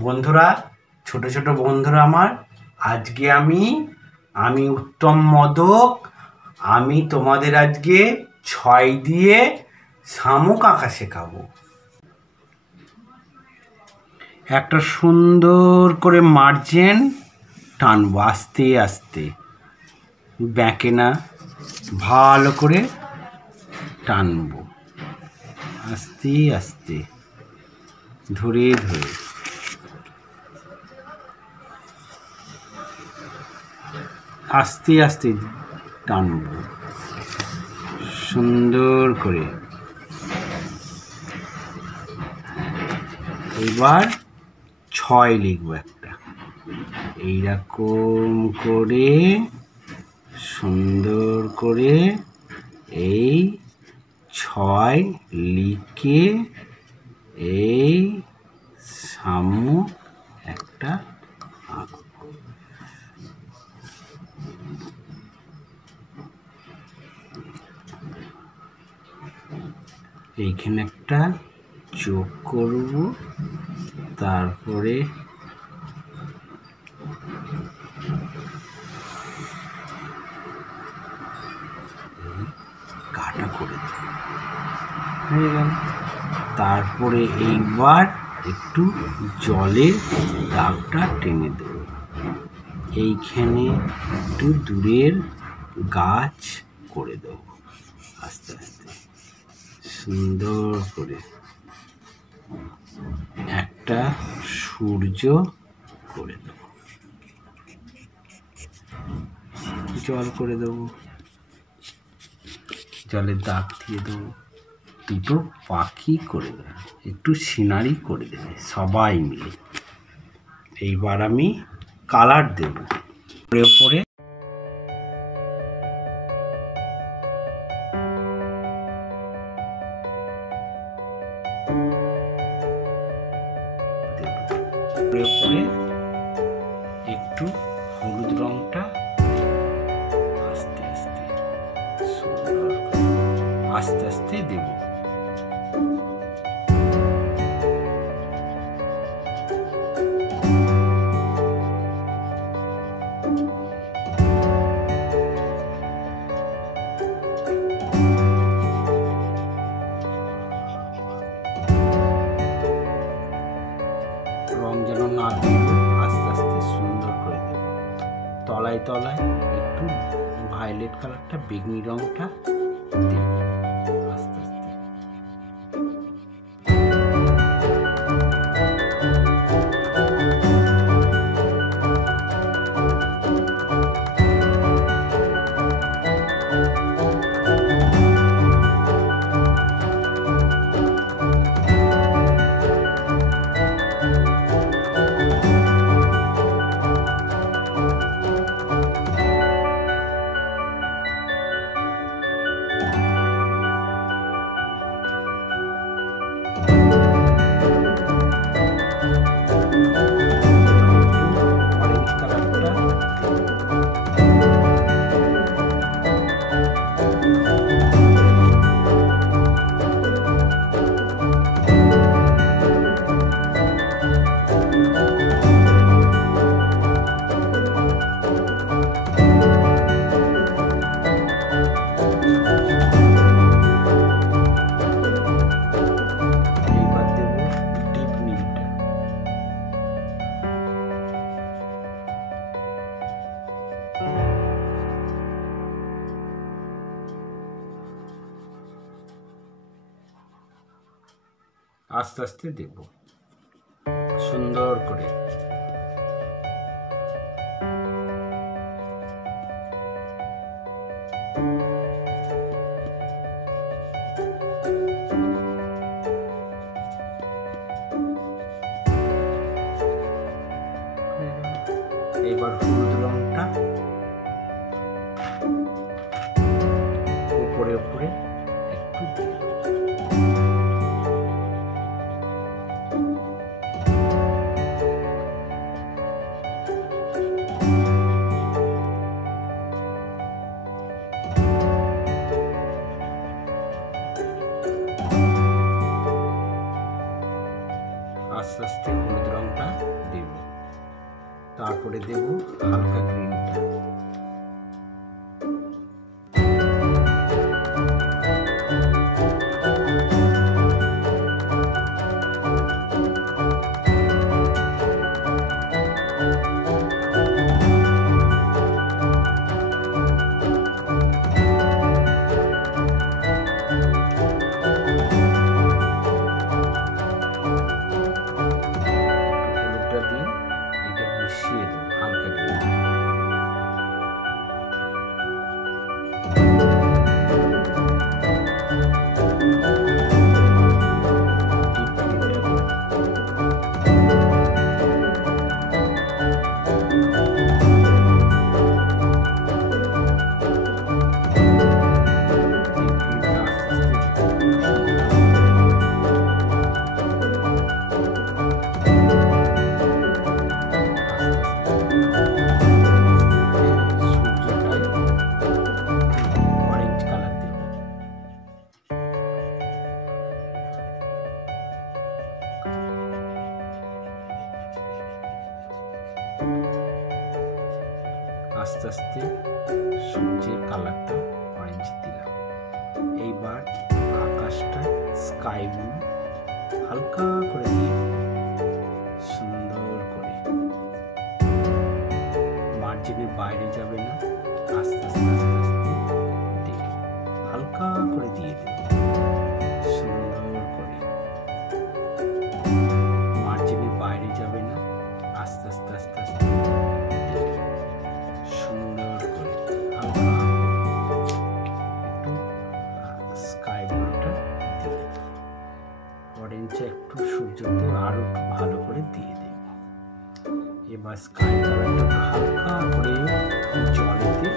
বন্ধুরা, ছোট ছোট বন্ধুরা আমার, আজকে আমি উত্তম মোদক। আমি তোমাদের আজকে 6 দিয়ে শামুক আঁকা শেখাবো। একটা সুন্দর করে মার্জিন টানবো, আস্তে আস্তে, ব্যাঁকে না, ভালো করে টানবো, আস্তে আস্তে, ধরে ধরে। আস্তে আস্তে টানব, সুন্দর করে। এবার 6 লিখবো একটা, এইরকম করে সুন্দর করে এই 6 লিখে এই শামুক একটা আঁকবো। এইখানে একটা চোখ করব, তারপরে কাটা করে দেব, হয়ে গেল। তারপরে এইবার একটু জলে দাগটা টেনে দেব। এইখানে একটু দূরের গাছ করে দেব, আস্তে আস্তে সুন্দর করে। একটা সূর্য করে দেব, জল করে দেব, জলের দাগ দিয়ে দেবো। দুটো পাখি করে দেবো, একটু সিনারি করে দেবে সবাই মিলে। এইবার আমি কালার দেব উপরে। উপরে একটু হলুদ রংটা আস্তে আস্তে সুন্দর আস্তে আস্তে দেব। রং যেন না দেব, আস্তে আস্তে সুন্দর করে দেব। তলায় তলায় একটু ভায়োলেট কালারটা, বেগুনি রংটা দেব আস্তে আস্তে। আস্তে আস্তে দেব সুন্দর করে। এবার হলুদ রংটা উপরে উপরে একটু দিয়ে দেব। আস্তে আস্তে হলুদ রংটা দেব, তারপরে দেব হালকা গ্রিনটা। আস্তে আস্তে সূর্যের কালারটা অরেঞ্জ দিলাম। এইবার আকাশটা স্কাই ব্লু হালকা করে দিয়ে সুন্দর করে, মার্জিনের বাইরে যাবে না, আস্তে আস্তে আস্তে আস্তে দিয়ে হালকা করে দিয়ে দেব সুন্দর করে, মার্জিনের বাইরে যাবে না, আস্তে আস্তে আস্তে আস্তে সুন্দর করে হালকা একটু স্কাই ব্লুটা দিয়ে অরেঞ্জটা একটু সূর্যতে আরো একটু ভালো করে দিয়ে দেব। এবার স্কাই কালারটা হালকা করে জলেতে